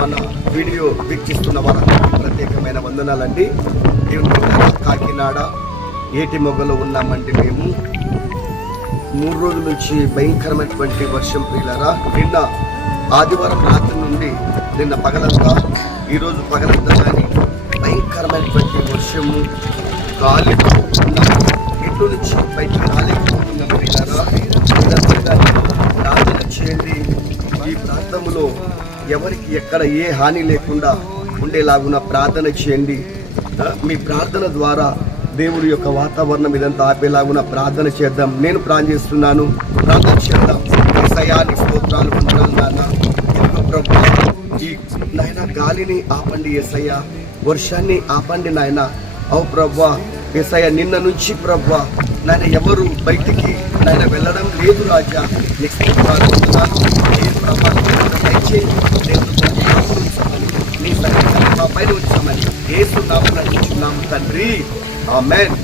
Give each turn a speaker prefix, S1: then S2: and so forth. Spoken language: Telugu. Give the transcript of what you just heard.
S1: మన వీడియో వీక్షిస్తున్న వారందరికీ ప్రత్యేకమైన వందనాలండి. కాకినాడ ఏటి మొగ్గలో ఉన్నామండి మేము. మూడు రోజుల నుంచి భయంకరమైనటువంటి వర్షం ప్రియులారా నిన్న ఆదివారం రాత్రి నుండి నిన్న పగలంతా ఈరోజు పగలంతా కానీ భయంకరమైనటువంటి వర్షము గాలి ఉన్నాము ఇంట్లో నుంచి ప్రాంతంలో ఎవరికి ఎక్కడ ఏ హాని లేకుండా ఉండేలాగున ప్రార్థన చేయండి. మీ ప్రార్థన ద్వారా దేవుడి యొక్క వాతావరణం ఇదంతా ఆపేలాగున ప్రార్థన చేద్దాం. నేను ప్రార్థన చేస్తున్నాను. ప్రార్థన చేద్దాం. ఏసయానికి స్తోత్రాలు నాన్న ఈ నాయన గాలిని ఆపండి ఎసయ్య వర్షాన్ని ఆపండి నాయన. అవు ప్రభా ఎసయ్య నిన్న నుంచి ప్రభా నాయన ఎవరు బయటికి నాయన వెళ్ళడం లేదు రాజా. నెక్స్ట్ ఏ ప్రభా దయచేయి దేవుడు నీ సన్నిధిని మా పైన ఉంచమని ఏసు నామమున తండ్రి ఆమెన్